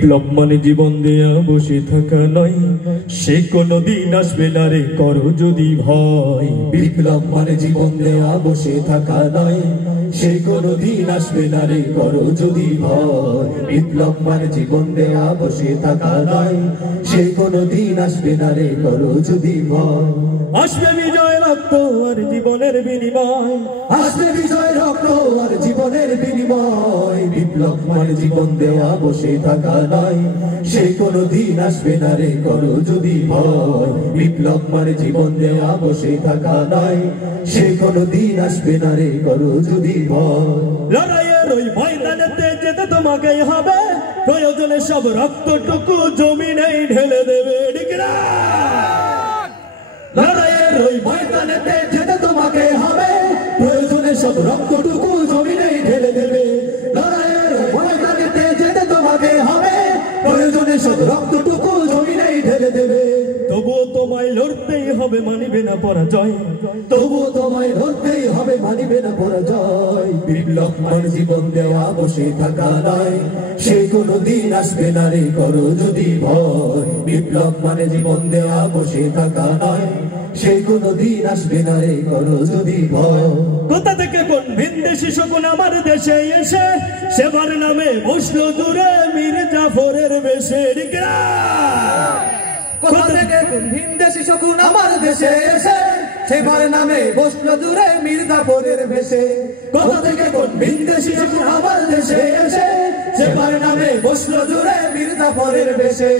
বিপ্লব মানে জীবন দেয়া বসে থাকা নয়, সে কোনদিন আসবে না রে করো যদি ভয়। বিপ্লব মানে জীবন দেয়া বসে থাকা নয়, সে কোনদিন আসবে না রে করো যদি ভয়। বিপ্লব মানে জীবন দেয়া বসে থাকা নয়, সে কোনদিন আসবে না রে করো যদি ভয়। আসবে বিজয় রক্ত আর জীবনের বিনিময়, আসবে বিজয় রক্ত আর জীবনের বিনিময়। বিপ্লব মানে জীবন দেয়া বসে থাকা নয়, সে কোনদিন আসবে না রে করো যদি ভয়। বিপ্লব মানে জীবন দেয়া বসে থাকা নয়, সে কোনদিন আসবে না রে করো যদি ভয়। লড়াইয়ের ওই ময়দানেতে যেতে তোমাকেই হবে, প্রয়োজনে সব রক্তটুকু জমিনেই ঢেলে দেবে। লড়াইয়ের ওই ময়দানেতে যেতে তোমাকে হবে, প্রয়োজনে সব রক্তটুকু জমিনেই ঢেলে দেবে। লড়াইয়ের ওই ময়দানেতে যেতে তোমাকে হবে, প্রয়োজনে সব রক্তটুকু জমিনেই ঢেলে দেবে। তবুও তোমায় লড়তেই হবে, মানিবে না পরাজয়। তবুও তোমায় লড়তেই হবে, মানিবে না পরাজয়। বিপ্লব মানে জীবন দেওয়া বসে থাকা নয়, সে কোনদিন আসবে না রে করো যদি ভয়। বিপ্লব মানে জীবন দেওয়া বসে থাকা নয়, সে কোনদিন আসবে না রে করো যদি ভয়। কোথা থেকে কোন ভিনদেশি শকুন আমার দেশে এসে সেবার নামে বসলো দূরে মীর জাফরের বেশে। কোথা থেকে কোন ভিনদেশি শকুন আমার দেশে এসে সেবার নামে বসলো দূরে মীর জাফরের বেশে। কোথা থেকে কোন ভিনদেশি শকুন আমার দেশে এসে সেবার নামে বসলো দূরে মীর জাফরের বেশে।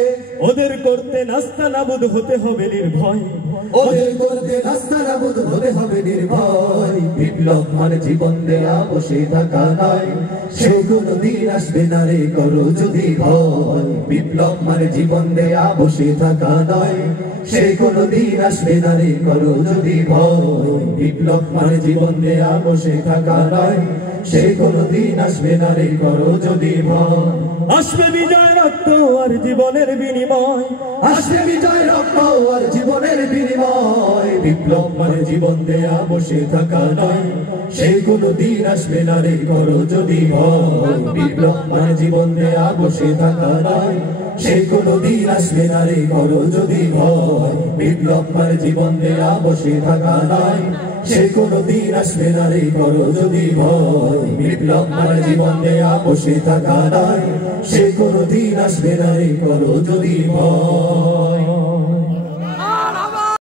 ওদের করতে নাস্তা নাবুদ হতে হবে নির্ভয়, ওদের করতে রাস্তা নাবুদ হতে হবে নির্ভয়। বিপ্লব মানে জীবন দেয়া বসে থাকা নয়, সে কোনদিন আসবে না রে করো যদি ভয়। বিপ্লব মানে জীবন দেয়া বসে থাকা নয়, সে কোনদিন আসবে না রে করো যদি ভয়। বিপ্লব মানে জীবন দেয়া বসে থাকা নয়, সে কোনদিন আসবে না রে করো যদি ভয়। আসবে বিজয় রক্ত আর জীবনের বিনিময়, আসবে বিজয় রক্ত আর জীবনের বিনিময়। বিপ্লব মানে জীবন দেয়া বসে থাকা নয়, সে কোনদিন আসবে না রে করো যদি ভয়। বিপ্লব মানে জীবন দেয়া বসে থাকা নয়, সে কোনদিন আসবে না রে করো যদি ভয়। বিপ্লব মানে জীবন দেয়া বসে থাকা নয়, সে কোনদিন আসবে না রে করো যদি ভয়। বিপ্লব মানে জীবন দেয়া বসে থাকা নয়, সে কোনদিন আসবে না রে করো যদি ভয়।